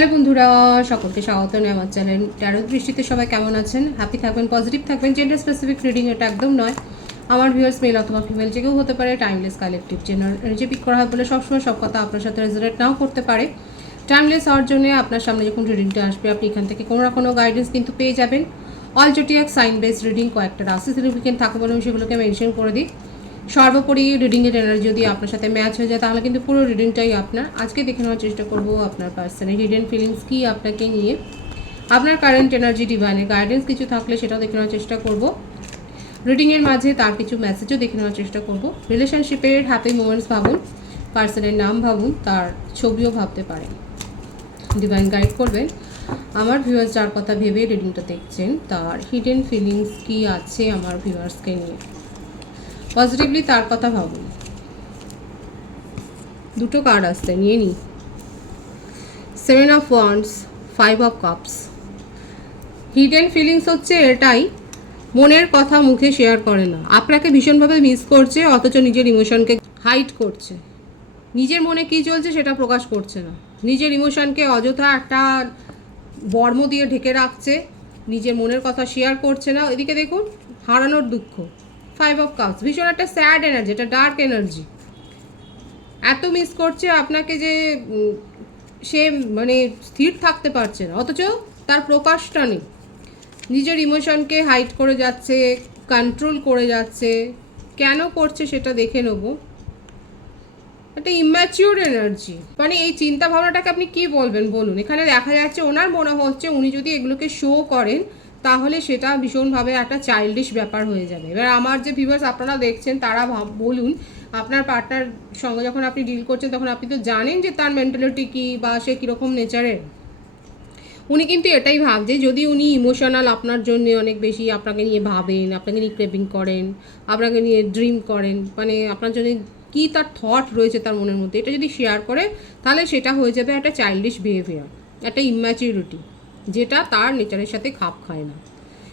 Hello বন্ধুরা, সকলকে স্বাগত নেই আমার চ্যানেল ট্যারো দৃষ্টিতে সবাই কেমন আছেন? হ্যাপি থাকবেন পজিটিভ থাকবেন জেন্ডার স্পেসিফিক রিডিং এটা একদম নয়। আমার ভিউয়ার্স মেল অথবা ফিমেল যে কেউ হতে পারে timeless collective general energy pick করা হয় বলে সবসময় সব কথা আপনার সাথে রেজোনেট নাও করতে পারে। টাইমলেস হওয়ার জন্য আপনার সামনে যখন রিডিংটা আসবে, আপনি এখান থেকে কোনো না কোনো গাইডেন্স কিন্তু পেয়ে যাবেন। All zodiac sign based reading কয়েকটা রাশি সিগনিফিকেন্ট থাকে বলে আমি সেগুলোকে মেনশন করে দিই। সর্বোপরি রিডিংয়ের এনার্জি যদি আপনার সাথে ম্যাচ হয়ে যায়, তাহলে কিন্তু পুরো রিডিংটাই আপনার। আজকে দেখে নেওয়ার চেষ্টা করব আপনার পার্সনের হিডেন ফিলিংস কি আপনাকে নিয়ে। আপনার কারেন্ট এনার্জি ডিভাইনের গাইডেন্স কিছু থাকলে সেটাও দেখে নেওয়ার চেষ্টা করব। রিডিংয়ের মাঝে তার কিছু মেসেজও দেখে নেওয়ার চেষ্টা করব। রিলেশনশিপের হ্যাপি মোমেন্টস ভাবুন পার্সনের নাম ভাবুন, তার ছবিও ভাবতে পারেন। ডিভাইন গাইড করবেন। আমার ভিউয়ার্স যার কথা ভেবে রিডিংটা দেখছেন, তার হিডেন ফিলিংস কি আছে আমার ভিউয়ার্সকে নিয়ে। পজিটিভলি তার কথা ভাবুন দুটো কার্ড আসছে, নিয়ে নিই seven of wands five of cups hidden feelings হচ্ছে এটাই, মনের কথা মুখে শেয়ার করে না। আপনাকে ভীষণভাবে মিস করছে, অথচ নিজের ইমোশনকে হাইড করছে। নিজের মনে কী চলছে সেটা প্রকাশ করছে না। নিজের ইমোশনকে অযথা একটা বর্ম দিয়ে ঢেকে রাখছে, নিজের মনের কথা শেয়ার করছে না। এদিকে দেখুন, হারানোর দুঃখ। ফাইভ অফ কাপস ভীষণ একটা স্যাড এনার্জি একটা ডার্ক এনার্জি এত মিস করছে আপনাকে যে সে মানে স্থির থাকতে পারছে না। অথচ তার প্রকাশটা নেই। নিজের ইমোশনকে হাইট করে যাচ্ছে কন্ট্রোল করে যাচ্ছে। কেন করছে সেটা দেখে নেব। একটা ইম্যাচিওর এনার্জি মানে এই চিন্তা ভাবনাটাকে আপনি কি বলবেন? বলুন। এখানে দেখা যাচ্ছে ওনার মনে হচ্ছে উনি যদি এগুলোকে শো করেন তাহলে সেটা ভীষণভাবে একটা চাইল্ডিশ ব্যাপার হয়ে যাবে। এবার আমার যে ভিভার্স আপনারা দেখছেন, তারা বলুন, আপনার পার্টনার সঙ্গে যখন আপনি ডিল করছেন, তখন আপনি তো জানেন যে তার মেন্টালিটি কী বা সে কীরকম নেচারের উনি কিন্তু এটাই ভাবছে, যদি উনি ইমোশনাল আপনার জন্য অনেক বেশি আপনাকে নিয়ে ভাবেন, আপনাকে নিয়ে ক্রেভিং করেন, আপনাকে নিয়ে ড্রিম করেন মানে আপনার জন্য কী তার থট রয়েছে তার মনের মধ্যে, এটা যদি শেয়ার করে, তাহলে সেটা হয়ে যাবে একটা চাইল্ডিশ বিহেভিয়ার একটা ইম্যাচিউরিটি যেটা তার নেচারের সাথে খাপ খায় না।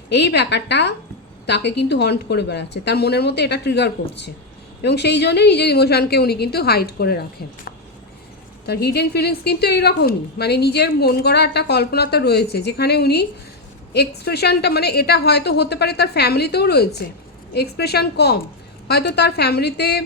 এই ব্যাপারটা তাকে কিন্তু হন্ট করে বেড়াচ্ছে। তার মনের মধ্যে এটা ট্রিগার করছে। এবং সেই জন্যই নিজের ইমোশানকে উনি কিন্তু হাইড করে রাখেন। তার হিডেন ফিলিংস কিন্তু এইরকমই। মানে নিজের মন করা একটা কল্পনা তো রয়েছে, যেখানে উনি এক্সপ্রেশনটা মানে এটা হয়তো হতে পারে তার ফ্যামিলিতেও রয়েছে। এক্সপ্রেশন কম। হয়তো তার ফ্যামিলিতে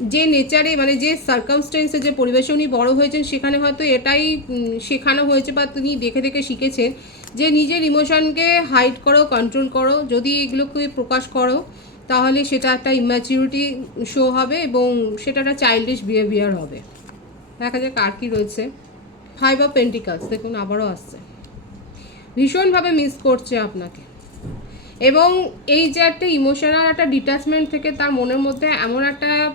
যে নেচারে মানে যে সার্কামস্টেন্সে যে পরিবেশে উনি বড় হয়েছেন, সেখানে হয়তো এটাই শেখানো হয়েছে বা তিনি দেখে দেখে শিখেছেন যে নিজের ইমোশনকে হাইড করো কন্ট্রোল করো। যদি এগুলোকে প্রকাশ করো, তাহলে সেটা একটা ইম্যাচিউরিটি শো হবে এবং সেটা একটা চাইল্ডিশ বিহেভিয়ার হবে। দেখা যাক আর কি রয়েছে। ফাইভ অফ পেন্টিকালস দেখুন আবারও আসছে। ভীষণভাবে মিস করছে আপনাকে। এবং এই যে একটা ইমোশনাল একটা ডিট্যাচমেন্ট থেকে তার মনের মধ্যে এমন একটা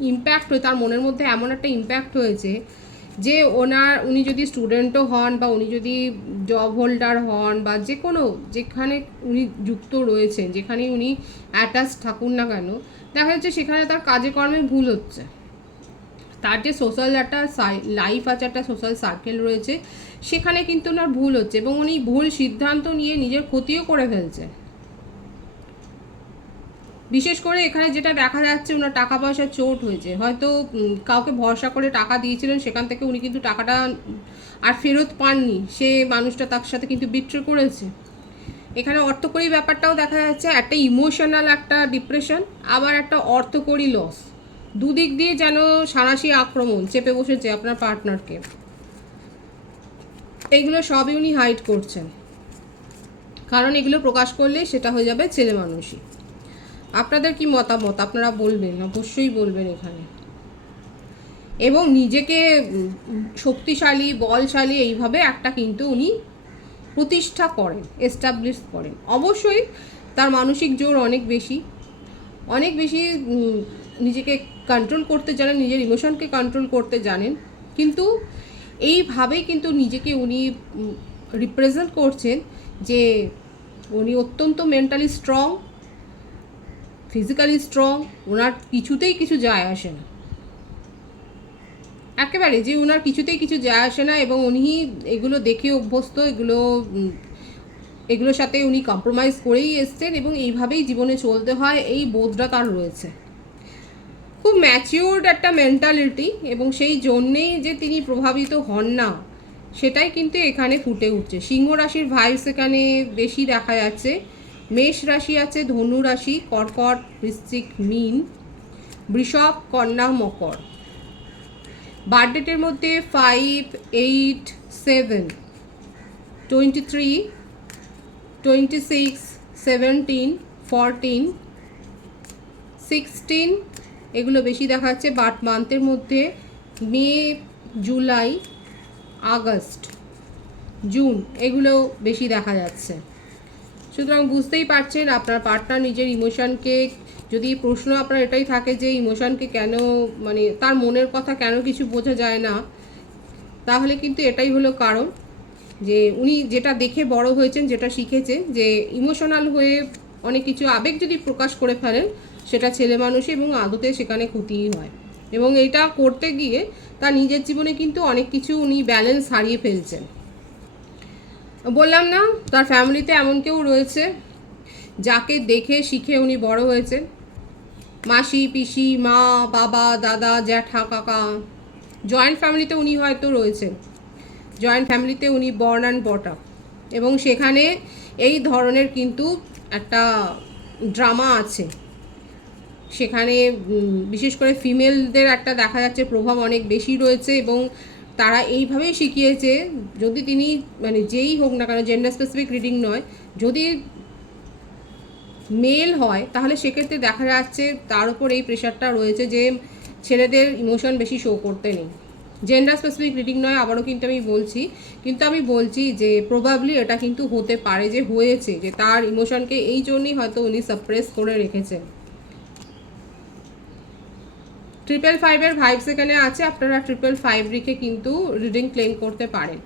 ইম্প্যাক্ট হয়ে, তার মনের মধ্যে এমন একটা ইম্প্যাক্ট হয়েছে যে ওনার, উনি যদি স্টুডেন্টও হন বা উনি যদি জব হোল্ডার হন বা যে কোনো, যেখানে উনি যুক্ত রয়েছেন, যেখানে উনি অ্যাটাচ থাকুন না কেন, দেখা যাচ্ছে সেখানে তার কাজে কর্মে ভুল হচ্ছে। তার যে সোশ্যাল একটা লাইফ আছে, একটা সোশ্যাল সার্কেল রয়েছে, সেখানে কিন্তু ওনার ভুল হচ্ছে এবং উনি ভুল সিদ্ধান্ত নিয়ে নিজের ক্ষতিও করে ফেলছে বিশেষ করে এখানে যেটা দেখা যাচ্ছে ওনার টাকা পয়সার চোট হয়েছে। হয়তো কাউকে ভরসা করে টাকা দিয়েছিলেন, সেখান থেকে উনি কিন্তু টাকাটা আর ফেরত পাননি। সে মানুষটা তার সাথে কিন্তু বিট্রে করেছে। এখানে অর্থকরী ব্যাপারটাও দেখা যাচ্ছে, একটা ইমোশনাল একটা ডিপ্রেশন আবার একটা অর্থকরী লস দুদিক দিয়ে যেন সারাশি আক্রমণ চেপে বসেছে আপনার পার্টনারকে এইগুলো সবই উনি হাইড করছেন। কারণ এগুলো প্রকাশ করলে সেটা হয়ে যাবে ছেলে মানুষই। আপনাদের কি মতামত? আপনারা বলবেন, অবশ্যই বলবেন এখানে। এবং নিজেকে শক্তিশালী, বলশালী এইভাবে একটা কিন্তু উনি প্রতিষ্ঠা করেন এস্টাবলিশ করেন। অবশ্যই তার মানসিক জোর অনেক বেশি। অনেক বেশি নিজেকে কন্ট্রোল করতে জানেন, নিজের ইমোশনকে কন্ট্রোল করতে জানেন। কিন্তু এইভাবেই কিন্তু নিজেকে উনি রিপ্রেজেন্ট করছেন যে উনি অত্যন্ত মেন্টালি স্ট্রং ফিজিক্যালি স্ট্রং ওনার কিছুতেই কিছু যায় আসে না। একেবারে যে ওনার কিছুতেই কিছু যায় আসে না এবং উনি এগুলো দেখে অভ্যস্ত, এগুলো এগুলোর সাথে উনি কম্প্রোমাইজ করেই এসছেন এবং এইভাবেই জীবনে চলতে হয়, এই বোধটা তার রয়েছে। খুব ম্যাচিওর্ড একটা মেন্টালিটি এবং সেই জন্যেই যে তিনি প্রভাবিত হন না, সেটাই কিন্তু এখানে ফুটে উঠছে। সিংহ রাশির ভাইস এখানে বেশি দেখা যাচ্ছে। মেষ রাশি আছে, ধনু রাশি, কর্কট বৃশ্চিক মিন, বৃষভ, কন্যা, মকর। বার্থডেটের মধ্যে five eight seven twenty three twenty six seventeen fourteen sixteen এগুলো বেশি দেখা যাচ্ছে বাট মান্থের মধ্যে, মে, জুলাই, আগস্ট, জুন, এগুলো বেশি দেখা যাচ্ছে। সুতরাং বুঝতেই পারছেন আপনার পার্টনার নিজের ইমোশনকে যদি প্রশ্ন আপনার এটাই থাকে যে ইমোশনকে কেন মানে তার মনের কথা কেন কিছু বোঝা যায় না, তাহলে কিন্তু এটাই হলো কারণ যে উনি যেটা দেখে বড় হয়েছেন, যেটা শিখেছে যে ইমোশনাল হয়ে অনেক কিছু আবেগ যদি প্রকাশ করে ফেলেন, সেটা ছেলে মানুষই এবং আদতে সেখানে ক্ষতিই হয়। এবং এটা করতে গিয়ে তার নিজের জীবনে কিন্তু অনেক কিছু উনি ব্যালেন্স হারিয়ে ফেলছেন। বললাম না, তার ফ্যামিলিতে এমন কেউ রয়েছে যাকে দেখে শিখে উনি বড় হয়েছেন। মাসি, পিসি, মা, বাবা, দাদা, জ্যাঠা, কাকা জয়েন্ট ফ্যামিলিতে উনি হয়তো রয়েছেন। জয়েন্ট ফ্যামিলিতে উনি বর্ন অ্যান্ড বটা এবং সেখানে এই ধরনের কিন্তু একটা ড্রামা আছে। সেখানে বিশেষ করে ফিমেলদের একটা দেখা যাচ্ছে, প্রভাব অনেক বেশি রয়েছে এবং তারা এইভাবেই শিখিয়েছে, যদি তিনি মানে যেই হোক না কেন জেন্ডার স্পেসিফিক রিডিং নয়, যদি মেল হয়, তাহলে সেক্ষেত্রে দেখা যাচ্ছে তার উপর এই প্রেশারটা রয়েছে যে ছেলেদের ইমোশন বেশি শো করতে নেই। জেন্ডার স্পেসিফিক রিডিং নয়, আবারও কিন্তু আমি বলছি, কিন্তু আমি বলছি যে প্রবাবলি এটা কিন্তু হতে পারে যে হয়েছে, যে তার ইমোশনকে এই জন্যই হয়তো উনি সাপ্রেস করে রেখেছেন। ট্রিপল ফাইভের ভাইবস এখানে আছে, আপনারা ট্রিপল ফাইভ রেখে কিন্তু রিডিং ক্লেম করতে পারেন।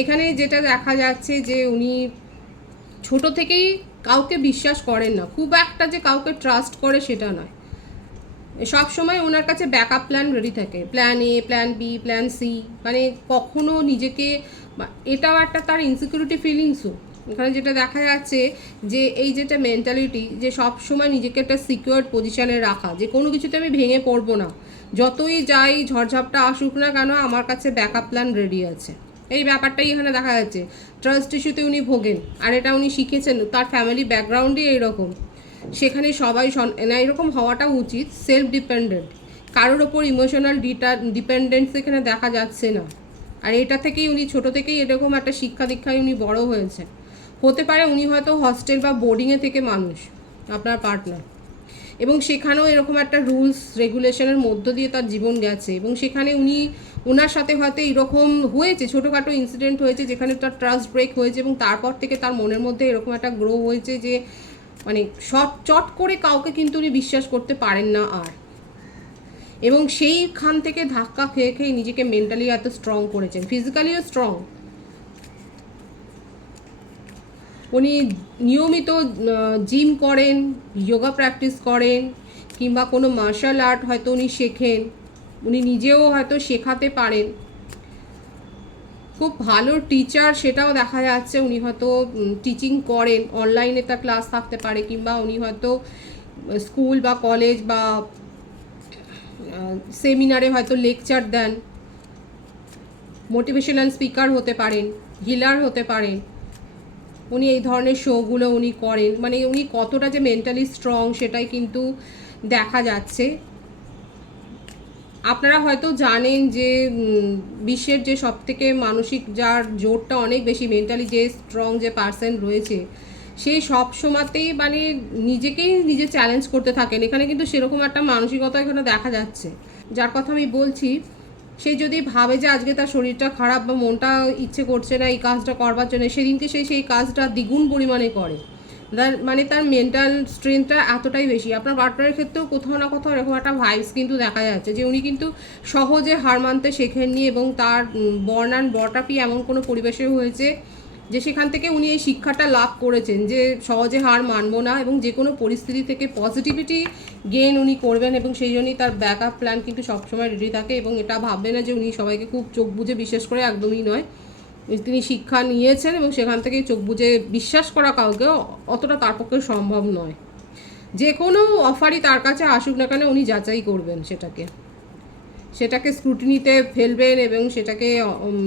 এখানে যেটা দেখা যাচ্ছে যে উনি ছোট থেকেই কাউকে বিশ্বাস করেন না, খুব একটা যে কাউকে ট্রাস্ট করে সেটা নয়। সব সময় ওনার কাছে ব্যাকআপ প্ল্যান রেডি থাকে plan A plan B plan C মানে কখনো নিজেকে এটাও একটা তার ইনসিকিউরিটি ফিলিংসও এখানে যেটা দেখা যাচ্ছে যে এই যেটা মেন্টালিটি যে সব সময় নিজেকে একটা সিকিউর পজিশনে রাখা, যে কোনো কিছুতে আমি ভেঙে পড়ব না। যতই যাই, ঝড়ঝাপটা আসুক না কেন, আমার কাছে ব্যাকআপ প্ল্যান রেডি আছে। এই ব্যাপারটাই এখানে দেখা যাচ্ছে। ট্রাস্ট ইস্যুতে উনি ভোগেন, আর এটা উনি শিখেছেন, তার ফ্যামিলি ব্যাকগ্রাউন্ডই এইরকম। সেখানে সবাই না, এরকম হওয়াটা উচিত সেলফ ডিপেন্ডেন্ট কারোর ওপর ইমোশনাল ডিটা ডিপেন্ডেন্স এখানে দেখা যাচ্ছে না। আর এটা থেকেই উনি, ছোট থেকেই এরকম একটা শিক্ষা দীক্ষায় উনি বড় হয়েছেন। হতে পারে উনি হয়তো হস্টেল বা বোর্ডিংয়ে থেকে মানুষ, আপনার পার্টনার এবং সেখানেও এরকম একটা রুলস রেগুলেশনের মধ্য দিয়ে তার জীবন গেছে এবং সেখানে উনি ওনার সাথে হয়তো এরকম হয়েছে, ছোটোখাটো ইনসিডেন্ট হয়েছে যেখানে তার ট্রাস্ট ব্রেক হয়েছে এবং তারপর থেকে তার মনের মধ্যে এরকম একটা গ্রো হয়েছে যে মানে শট চট করে কাউকে কিন্তু উনি বিশ্বাস করতে পারেন না আর। এবং সেইখান থেকে ধাক্কা খেয়ে খেয়ে নিজেকে মেন্টালি এত স্ট্রং করেছেন ফিজিক্যালিও স্ট্রং উনি নিয়মিত জিম করেন যোগা প্র্যাকটিস করেন, কিংবা কোনো মার্শাল আর্ট হয়তো উনি শেখেন, উনি নিজেও হয়তো শেখাতে পারেন। খুব ভালো টিচার সেটাও দেখা যাচ্ছে, উনি হয়তো টিচিং করেন অনলাইনে তার ক্লাস থাকতে পারে, কিংবা উনি হয়তো স্কুল বা কলেজ বা সেমিনারে হয়তো লেকচার দেন। মোটিভেশনাল স্পিকার হতে পারেন হিলার হতে পারেন। উনি এই ধরনের শোগুলো উনি করেন। মানে উনি কতটা যে মেন্টালি স্ট্রং সেটাই কিন্তু দেখা যাচ্ছে। আপনারা হয়তো জানেন যে বিশ্বের যে সব থেকে মানসিক যার জোরটা অনেক বেশি মেন্টালি যে স্ট্রং যে পার্সন রয়েছে সেই সব সময়তেই মানে নিজেকেই নিজে চ্যালেঞ্জ করতে থাকেন। এখানে কিন্তু সেরকম একটা মানসিকতা এখানে দেখা যাচ্ছে। যার কথা আমি বলছি সে যদি ভাবে যে আজকে তার শরীরটা খারাপ বা মনটা ইচ্ছে করছে না এই কাজটা করবার জন্য, সেদিনকে সে সেই কাজটা দ্বিগুণ পরিমাণে করে। তার মানে তার মেন্টাল স্ট্রেংথটা এতটাই বেশি। আপনার পার্টনারের ক্ষেত্রেও কোথাও না কোথাও এরকম একটা ভাইবস কিন্তু দেখা যাচ্ছে যে উনি কিন্তু সহজে হার মানতে শেখেননি এবং তার বর্ণান বটাপই এমন কোনো পরিবেশে হয়েছে যে সেখান থেকে উনি এই শিক্ষাটা লাভ করেছেন, যে সহজে হার মানব না এবং যে কোনো পরিস্থিতি থেকে পজিটিভিটি গেন উনি করবেন এবং সেই জন্যই তার ব্যাকআপ প্ল্যান কিন্তু সবসময় রেডি থাকে এবং এটা ভাববে না যে উনি সবাইকে খুব চোখ বুঝে বিশ্বাস করে একদমই নয়। তিনি শিক্ষা নিয়েছেন এবং সেখান থেকেই চোখ বুঝে বিশ্বাস করা কাউকে অতটা তার পক্ষে সম্ভব নয়। যে কোনো অফারই তার কাছে আসুক না কেন উনি যাচাই করবেন সেটাকে। সেটাকে স্ক্রুটিনিতে ফেলবেন এবং সেটাকে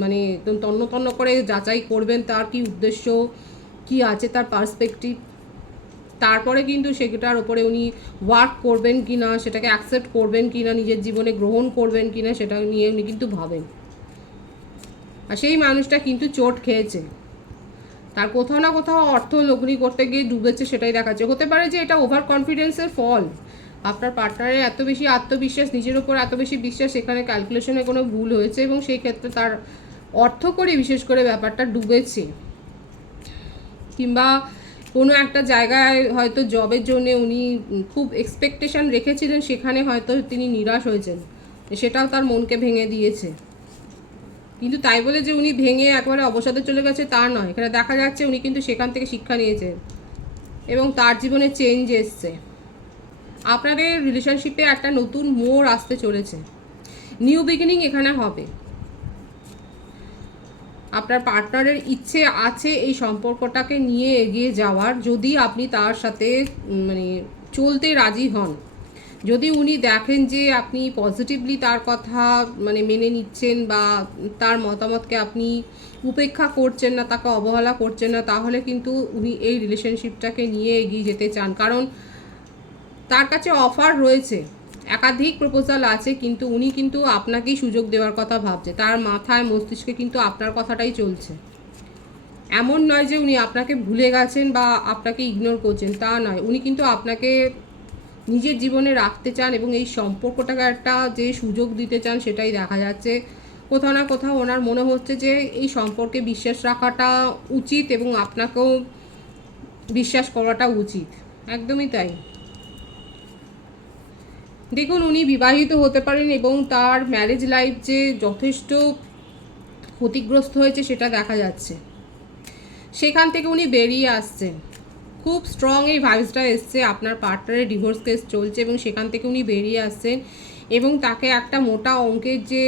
মানে একদম তন্ন তন্ন করে যাচাই করবেন তার কি উদ্দেশ্য, কি আছে তার পার্সপেক্টিভ তারপরে কিন্তু সেটার ওপরে উনি ওয়ার্ক করবেন কি না সেটাকে অ্যাকসেপ্ট করবেন কি না নিজের জীবনে গ্রহণ করবেন কি না সেটা নিয়ে উনি কিন্তু ভাবেন। আর সেই মানুষটা কিন্তু চোট খেয়েছে। তার কোথাও না কোথাও অর্থ লগ্নি করতে গিয়ে ডুবেছে সেটাই দেখাচ্ছে। হতে পারে যে এটা ওভার কনফিডেন্সের ফল। আপনার পার্টনারের এত বেশি আত্মবিশ্বাস, নিজের ওপর এত বেশি বিশ্বাস, এখানে ক্যালকুলেশনে কোনো ভুল হয়েছে এবং সেই ক্ষেত্রে তার অর্থ করে বিশেষ করে ব্যাপারটা ডুবেছে। কিংবা কোনো একটা জায়গায় হয়তো জবের জন্য উনি খুব এক্সপেকটেশন রেখেছিলেন, সেখানে হয়তো তিনি নিরাশ হয়েছেন। সেটাও তার মনকে ভেঙে দিয়েছে। কিন্তু তাই বলে যে উনি ভেঙে একবারে অবসাদে চলে গেছে, তা নয়। এখানে দেখা যাচ্ছে উনি কিন্তু সেখান থেকে শিক্ষা নিয়েছেন এবং তার জীবনে চেঞ্জ এসছে। আপনাদের রিলেশনশিপে একটা নতুন মোড় আসতে চলেছে। নিউ বিগিনিং এখানে হবে। আপনার পার্টনারের ইচ্ছে আছে এই সম্পর্কটাকে নিয়ে এগিয়ে যাওয়ার। যদি আপনি তার সাথে মানে চলতে রাজি হন, যদি উনি দেখেন যে আপনি পজিটিভলি তার কথা মানে মেনে নিচ্ছেন বা তার মতামতকে আপনি উপেক্ষা করছেন না, তাকে অবহেলা করছেন না, তাহলে কিন্তু উনি এই রিলেশনশিপটাকে নিয়ে এগিয়ে যেতে চান। কারণ তার কাছে অফার রয়েছে। একাধিক প্রপোজাল আছে, কিন্তু উনি কিন্তু আপনাকেই সুযোগ দেওয়ার কথা ভাবছে। তার মাথায় মস্তিষ্কে কিন্তু আপনার কথাটাই চলছে। এমন নয় যে উনি আপনাকে ভুলে গেছেন বা আপনাকে ইগনোর করছেন, তা নয়। উনি কিন্তু আপনাকে নিজের জীবনে রাখতে চান এবং এই সম্পর্কটাকে একটা যে সুযোগ দিতে চান সেটাই দেখা যাচ্ছে। কোথাও না কোথাও ওনার মনে হচ্ছে যে এই সম্পর্কে বিশ্বাস রাখাটা উচিত এবং আপনাকেও বিশ্বাস করাটা উচিত। একদমই তাই। দেখুন, উনি বিবাহিত হতে পারেন এবং তার ম্যারেজ লাইফ যে যথেষ্ট ক্ষতিগ্রস্ত হয়েছে সেটা দেখা যাচ্ছে। সেখান থেকে উনি বেরিয়ে আসছেন। খুব স্ট্রং এই ভাইবসটা এসছে, আপনার পার্টনারের ডিভোর্স কেস চলছে এবং সেখান থেকে উনি বেরিয়ে আসছেন এবং তাকে একটা মোটা অঙ্কের যে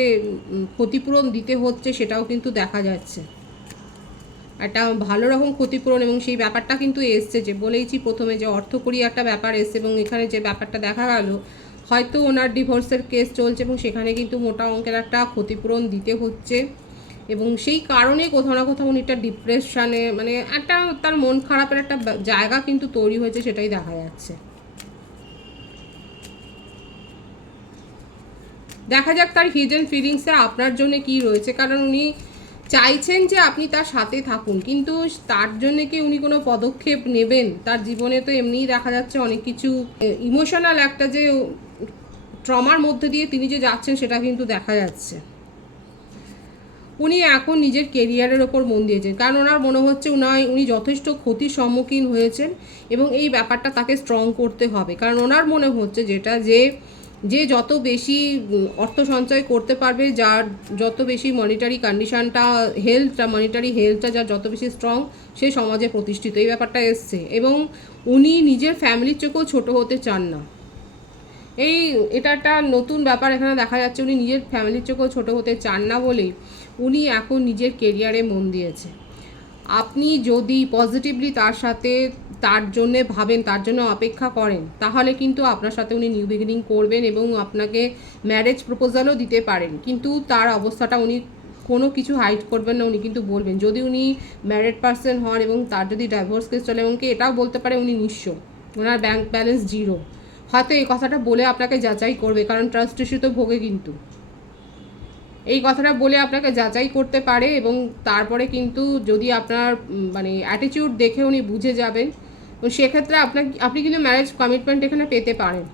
ক্ষতিপূরণ দিতে হচ্ছে সেটাও কিন্তু দেখা যাচ্ছে। একটা ভালো রকম ক্ষতিপূরণ এবং সেই ব্যাপারটা কিন্তু এসছে যে বলেইছি প্রথমে যে অর্থকরী একটা ব্যাপার এসছে এবং এখানে যে ব্যাপারটা দেখা গেল হয়তো ওনার ডিভোর্সের কেস চলছে এবং সেখানে কিন্তু মোটা অঙ্কের একটা ক্ষতিপূরণ দিতে হচ্ছে। এবং সেই কারণে কোথাও না কোথাও উনি একটা ডিপ্রেশনে মানে একটা তার মন খারাপের একটা জায়গা কিন্তু তৈরি হয়েছে সেটাই দেখা যাচ্ছে। দেখা যাক তার হিডেন ফিলিংসে আপনার জন্য কি রয়েছে। কারণ উনি চাইছেন যে আপনি তার সাথে থাকুন, কিন্তু তার জন্য কি উনি কোনো পদক্ষেপ নেবেন? তার জীবনে তো এমনিই দেখা যাচ্ছে অনেক কিছু ইমোশনাল একটা যে ট্রমার মধ্যে দিয়ে তিনি যে যাচ্ছেন সেটা কিন্তু দেখা যাচ্ছে। উনি এখন নিজের কেরিয়ারের ওপর মন দিয়েছেন, কারণ ওনার মনে হচ্ছে উনায়, উনি যথেষ্ট ক্ষতির সম্মুখীন হয়েছেন এবং এই ব্যাপারটা তাকে স্ট্রং করতে হবে। কারণ ওনার মনে হচ্ছে যেটা যে যে যত বেশি অর্থ সঞ্চয় করতে পারবে, যার যত বেশি মনিটারি কন্ডিশনটা হেলথটা মনিটারি হেলথটা যার যত বেশি স্ট্রং সে সমাজে প্রতিষ্ঠিত। এই ব্যাপারটা এসছে। এবং উনি নিজের ফ্যামিলির চোখেও ছোট হতে চান না। এই, এটা একটা নতুন ব্যাপার এখানে দেখা যাচ্ছে। উনি নিজের ফ্যামিলির চোখেও ছোট হতে চান না বলেই উনি এখন নিজের কেরিয়ারে মন দিয়েছে। আপনি যদি পজিটিভলি তার সাথে তার জন্য ভাবেন, তার জন্য অপেক্ষা করেন। তাহলে কিন্তু আপনার সাথে উনি নিউ বিগিনিং করবেন এবং আপনাকে ম্যারেজ প্রপোজালও দিতে পারেন। কিন্তু তার অবস্থাটা উনি কোনো কিছু হাইড করবেন না, উনি কিন্তু বলবেন, যদি উনি ম্যারিড পার্সন হন এবং তার যদি ডাইভোর্স কেস চলে এবং কি এটাও বলতে পারে উনি নিঃস্ব। ওনার ব্যাংক ব্যালেন্স জিরো হয়তো এই কথাটা বলে আপনাকে যাচাই করবে, কারণ ট্রাস্ট ইস্যু তো ভোগে কিন্তু। এই কথাটা বলে আপনাকে যাচাই করতে পারে এবং তারপরে কিন্তু যদি আপনার মানে অ্যাটিটিউড দেখে উনি বুঝে যাবেন তো সেক্ষেত্রে আপনার আপনি কিন্তু ম্যারেজ কমিটমেন্ট এখানে পেতে পারেন।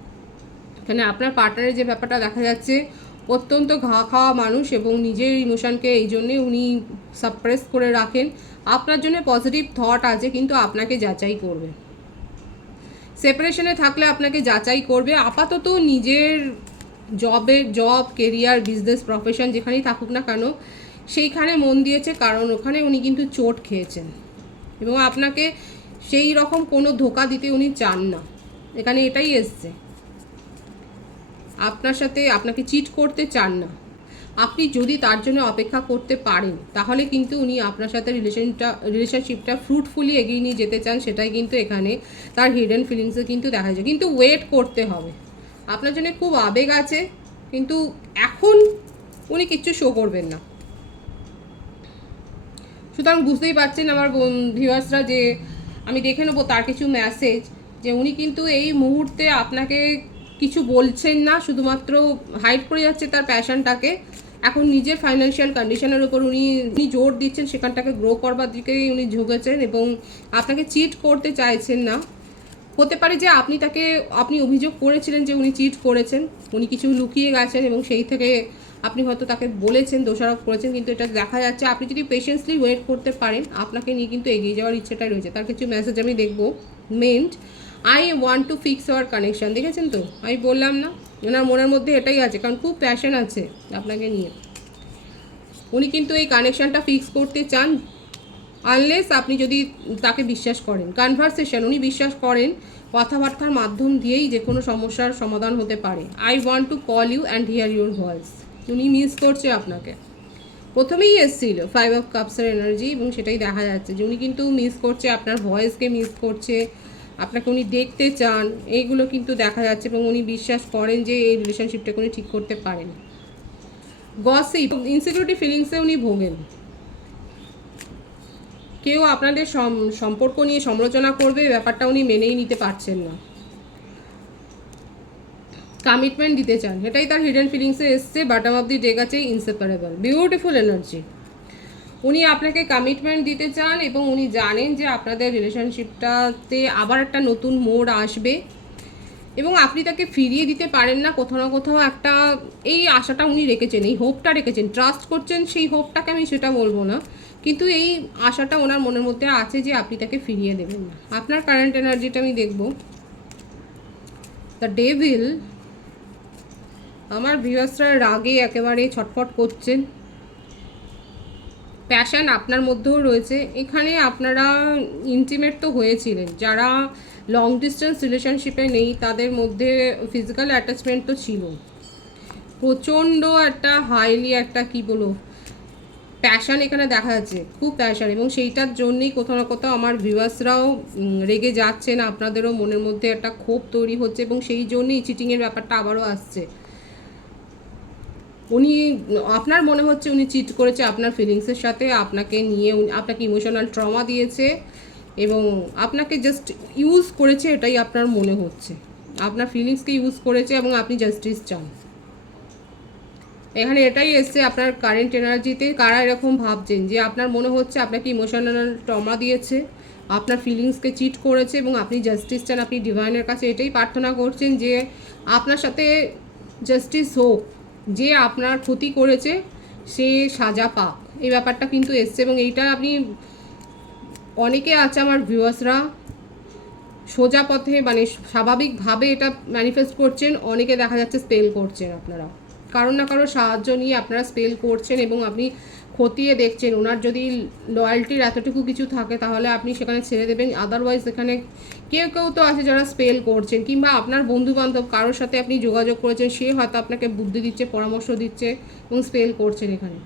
এখানে আপনার পার্টনারের যে ব্যাপারটা দেখা যাচ্ছে, অত্যন্ত ঘা খাওয়া মানুষ এবং নিজের ইমোশনকে এই জন্যে উনি সাপ্রেস করে রাখেন। আপনার জন্য পজিটিভ থট আছে, কিন্তু আপনাকে যাচাই করবে। সেপারেশনে থাকলে আপনাকে যাচাই করবে। আপাতত নিজের জবের জব কেরিয়ার বিজনেস প্রফেশন যেখানেই থাকুক না কেন, সেইখানে মন দিয়েছে, কারণ ওখানে উনি কিন্তু চোট খেয়েছেন। এবং আপনাকে সেই রকম কোনো ধোকা দিতে উনি চান না। এখানে এটাই এসছে। আপনার সাথে আপনাকে চিট করতে চান না। আপনি যদি তার জন্য অপেক্ষা করতে পারেন, তাহলে কিন্তু উনি আপনার সাথে রিলেশনটা রিলেশনশিপটা ফ্রুটফুলি এগিয়ে নিয়ে যেতে চান, সেটাই কিন্তু এখানে তার হিডেন ফিলিংসে কিন্তু দেখা যায়। কিন্তু ওয়েট করতে হবে। আপনার জন্য খুব আবেগ আছে, কিন্তু এখন উনি কিচ্ছু শো করবেন না। সুতরাং বুঝতেই পারছেন আমার ভিউয়ার্সরা যে আমি দেখে নেব তার কিছু মেসেজ যে উনি কিন্তু এই মুহূর্তে আপনাকে কিছু বলছেন না, শুধুমাত্র হাইড করে যাচ্ছে তার প্যাশনটাকে এখন নিজের ফাইন্যান্সিয়াল কন্ডিশনের উপর উনি উনি জোর দিচ্ছেন, সেখানটাকে গ্রো করবার দিকেই উনি ঝুঁকেছেন এবং আপনাকে চিট করতে চাইছেন না। হতে পারে যে আপনি তাকে, আপনি অভিযোগ করেছিলেন যে উনি চিট করেছেন, উনি কিছু লুকিয়ে গেছেন এবং সেই থেকে আপনি হয়তো তাকে বলেছেন, দোষারোপ করেছেন, কিন্তু এটা দেখা যাচ্ছে আপনি যদি পেশেন্সলি ওয়েট করতে পারেন, আপনাকে নিয়ে কিন্তু এগিয়ে যাওয়ার ইচ্ছেটাই রয়েছে। তার কিছু মেসেজ আমি দেখব। Meant I want to fix our connection দেখেছেন তো? আমি বললাম না। ওনার মনের মধ্যে এটাই আছে, কারণ খুব প্যাশন আছে আপনাকে নিয়ে। উনি কিন্তু এই কানেকশনটা ফিক্স করতে চান আনলেস আপনি যদি তাকে বিশ্বাস করেন। কনভারসেশন উনি বিশ্বাস করেন কথাবার্তার মাধ্যম দিয়েই যে কোনো সমস্যার সমাধান হতে পারে। I want to call you and hear your voice উনি মিস করছে আপনাকে। প্রথমেই এসেছিল ফাইভ অফ কাপসের এনার্জি এবং সেটাই দেখা যাচ্ছে যে উনি কিন্তু মিস করছে, আপনার ভয়েসকে মিস করছে, আপনাকে উনি দেখতে চান, এইগুলো কিন্তু দেখা যাচ্ছে এবং উনি বিশ্বাস করেন যে এই রিলেশনশিপটাকে উনি ঠিক করতে পারেন। গসিপ ইনসিকিউরিটি ফিলিংসে উনি ভোগেন। কেউ আপনাদের সম- সম্পর্ক নিয়ে সমালোচনা করবে, ব্যাপারটা উনি মেনেই নিতে পারছেন না। কমিটমেন্ট দিতে চান। এটাই তার হিডেন ফিলিংসে এসছে বাটাম অফ দি ডেক আছে ইনসেপারেবল বিউটিফুল এনার্জি উনি আপনাকে কমিটমেন্ট দিতে চান এবং উনি জানেন যে আপনাদের রিলেশনশিপটাতে আবার একটা নতুন মোড় আসবে এবং আপনি তাকে ফিরিয়ে দিতে পারেন না, কোথাও না কোথাও একটা এই আশাটা উনি রেখেছেন, এই হোপটা রেখেছেন। ট্রাস্ট করছেন সেই হোপটাকে আমি সেটা বলব না, কিন্তু এই আশাটা ওনার মনের মধ্যে আছে যে আপনি তাকে ফিরিয়ে দেবেন না। আপনার কারেন্ট এনার্জিটা আমি দেখব। দ্য ডেভিল আমার ভিউয়ার্সরা রাগে একেবারে ছটফট করছেন প্যাশান আপনার মধ্যেও রয়েছে। এখানে আপনারা ইন্টিমেট তো হয়েছিলেন। যারা লং ডিস্টেন্স রিলেশনশিপে নেই, তাদের মধ্যে ফিজিক্যাল অ্যাটাচমেন্ট তো ছিল। প্রচণ্ড একটা হাইলি একটা কি বলো প্যাশান এখানে দেখা যাচ্ছে। খুব প্যাশান এবং সেইটার জন্যই কোথাও না কোথাও আমার ভিউয়ার্সরাও রেগে যাচ্ছেন। আপনাদেরও মনের মধ্যে একটা ক্ষোভ তৈরি হচ্ছে এবং সেই জন্যই চিটিংয়ের ব্যাপারটা আবারও আসছে। উনি, আপনার মনে হচ্ছে উনি চিট করেছে আপনার ফিলিংসের সাথে, আপনাকে নিয়ে আপনাকে ইমোশনাল ট্রমা দিয়েছে, এবং আপনাকে জাস্ট ইউজ করেছে এটাই আপনার মনে হচ্ছে। আপনার ফিলিংসকে ইউজ করেছে এবং আপনি জাস্টিস চান। এখানে এটাই এসছে আপনার কারেন্ট এনার্জিতে কারা এরকম ভাবছেন যে আপনার মনে হচ্ছে আপনাকে ইমোশনাল ট্রমা দিয়েছে, আপনার ফিলিংসকে চিট করেছে এবং আপনি জাস্টিস চান, আপনি ডিভাইনের কাছে এটাই প্রার্থনা করছেন যে আপনার সাথে জাস্টিস হোক। যে আপনার ক্ষতি করেছে, সে সাজা পাক। এই ব্যাপারটা কিন্তু এসছে এবং এইটা আপনি অনেকে আছে আমার ভিউয়ার্সরা সোজা পথে মানে স্বাভাবিকভাবে এটা ম্যানিফেস্ট করছেন, অনেকে দেখা যাচ্ছে স্পেল করছেন আপনারা। কারণ না কারও সাহায্য নিয়ে আপনারা স্পেল করছেন এবং আপনি খতিয়ে দেখছেন, ওনার যদি লয়্যালটির এতটুকু কিছু থাকে, তাহলে আপনি সেখানে ছেড়ে দেবেন। আদারওয়াইজ এখানে কেউ কেউ তো আছে যারা স্পেল করছেন, কিংবা আপনার বন্ধু বান্ধব কারোর সাথে আপনি যোগাযোগ করেছেন, সে হয়তো আপনাকে বুদ্ধি দিচ্ছে, পরামর্শ দিচ্ছে এবং স্পেল করছেন এখানে।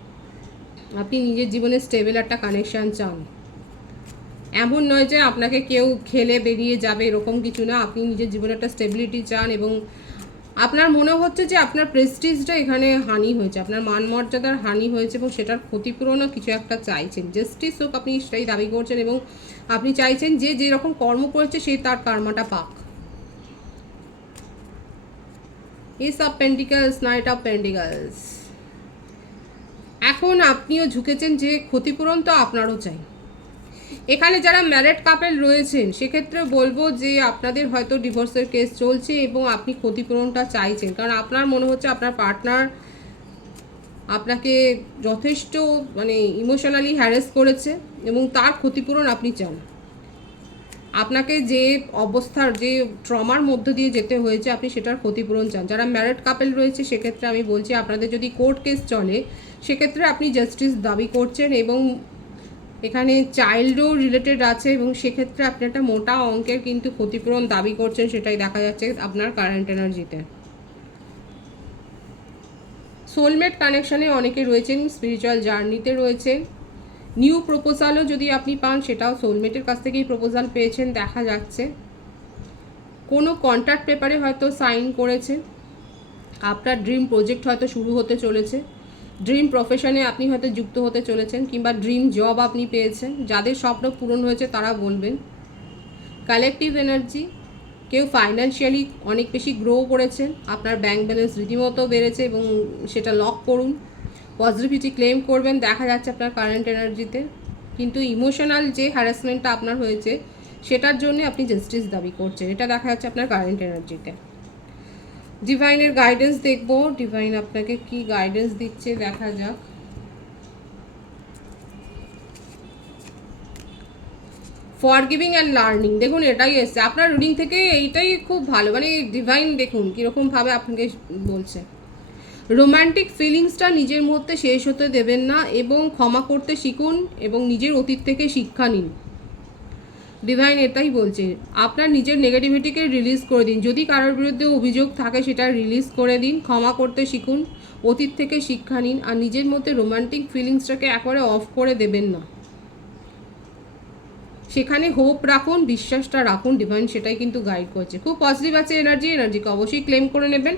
আপনি নিজের জীবনে স্টেবল একটা কানেকশান চান। এমন নয় যে আপনাকে কেউ খেলে বেরিয়ে যাবে, এরকম কিছু না। আপনি নিজের জীবনে একটা স্টেবিলিটি চান এবং আপনার মনে হচ্ছে যে আপনার প্রেস্টিজটা এখানে হানি হয়েছে, আপনার মান মর্যাদার হানি হয়েছে এবং সেটার ক্ষতিপূরণও কিছু একটা চাইছেন। জাস্টিস হোক আপনি সেটাই দাবি করছেন এবং আপনি চাইছেন যে যেরকম কর্ম করেছে সে তার কর্মাটা পাক। Ace of pentacles knight of pentacles এখন আপনিও ঝুঁকেছেন যে ক্ষতিপূরণ তো আপনারও চাই। এখানে যারা ম্যারেড কাপেল রয়েছেন সেক্ষেত্রে বলব যে আপনাদের হয়তো ডিভোর্সের কেস চলছে এবং আপনি ক্ষতিপূরণটা চাইছেন। কারণ আপনার মনে হচ্ছে আপনার পার্টনার আপনাকে যথেষ্ট মানে ইমোশনালি হ্যারেস করেছে এবং তার ক্ষতিপূরণ আপনি চান। আপনাকে যে অবস্থার, যে ট্রমার মধ্য দিয়ে যেতে হয়েছে, আপনি সেটার ক্ষতিপূরণ চান। যারা ম্যারেড কাপেল রয়েছে, সেক্ষেত্রে আমি বলছি আপনাদের যদি কোর্ট কেস চলে, সেক্ষেত্রে আপনি জাস্টিস দাবি করছেন এবং এখানে চাইল্ডও রিলেটেড আছে এবং সেক্ষেত্রে আপনি একটা মোটা অঙ্কের কিন্তু ক্ষতিপূরণ দাবি করছেন সেটাই দেখা যাচ্ছে আপনার কারেন্ট এনার্জিতে সোলমেট কানেকশানে অনেকে রয়েছেন স্পিরিচুয়াল জার্নিতে রয়েছেন। নিউ প্রপোজালও যদি আপনি পান সেটাও সোলমেটের কাছ থেকেই প্রপোজাল পেয়েছেন, দেখা যাচ্ছে। কোনো কন্ট্রাক্ট পেপারে হয়তো সাইন করেছে। আপনার ড্রিম প্রজেক্ট হয়তো শুরু হতে চলেছে। ড্রিম প্রফেশনে আপনি হয়তো যুক্ত হতে চলেছেন কিংবা ড্রিম জব আপনি পেয়েছেন, যাদের স্বপ্ন পূরণ হয়েছে তারা বলবেন। কালেকটিভ এনার্জি কেউ ফাইন্যান্সিয়ালি অনেক বেশি গ্রো করেছেন, আপনার ব্যাংক ব্যালেন্স রীতিমতো বেড়েছে এবং সেটা লক করুন পজিটিভিটি ক্লেম করবেন, দেখা যাচ্ছে আপনার কারেন্ট এনার্জিতে কিন্তু ইমোশনাল যে হ্যারাসমেন্টটা আপনার হয়েছে, সেটার জন্য আপনি জাস্টিস দাবি করছেন, এটা দেখা যাচ্ছে আপনার কারেন্ট এনার্জিতে ডিভাইনের গাইডেন্স দেখব। ডিভাইন আপনাকে কি গাইডেন্স দিচ্ছে দেখা যাক। ফর গিভিং অ্যান্ড লার্নিং দেখুন এটাই এসছে। আপনার রিডিং থেকে এইটাই খুব ভালো। মানে ডিভাইন দেখুন কীরকমভাবে আপনাকে বলছে। রোম্যান্টিক ফিলিংসটা নিজের মধ্যে শেষ হতে দেবেন না এবং ক্ষমা করতে শিখুন এবং নিজের অতীত থেকে শিক্ষা নিন। ডিভাইন এটাই বলছে আপনার নিজের নেগেটিভিটিকে রিলিজ করে দিন। যদি কারোর বিরুদ্ধে অভিযোগ থাকে, সেটা রিলিজ করে দিন, ক্ষমা করতে শিখুন, অতীত থেকে শিক্ষা নিন, আর নিজের মধ্যে রোমান্টিক ফিলিংসটাকে একবারে অফ করে দেবেন না। সেখানে হোপ রাখুন, বিশ্বাসটা রাখুন ডিভাইন সেটাই কিন্তু গাইড করছে। খুব পজিটিভ আছে এনার্জি এনার্জিকে অবশ্যই ক্লেম করে নেবেন।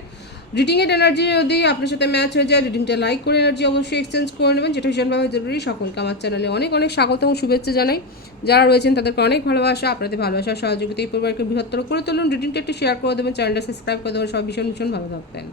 রিডিংয়ের এনার্জি যদি আপনার সাথে ম্যাচ হয়ে যায় রিডিংটা লাইক করে এনার্জি অবশ্যই এক্সচেঞ্জ করে নেবেন, যেটা ভীষণভাবে জরুরি। সকলকে আমার চ্যানেলে অনেক অনেক স্বাগত এবং শুভেচ্ছা জানাই। যারা রয়েছেন তাদেরকে অনেক ভালোবাসা, আপনাদের ভালোবাসা সহযোগিতা এই পরিবারকে বৃহত্তর করে তুলুন। রিডিংটা একটু শেয়ার করে দেবেন চ্যানেলটা সাবস্ক্রাইব করে দেবেন সব ভীষণ ভীষণ ভালো থাকবেন।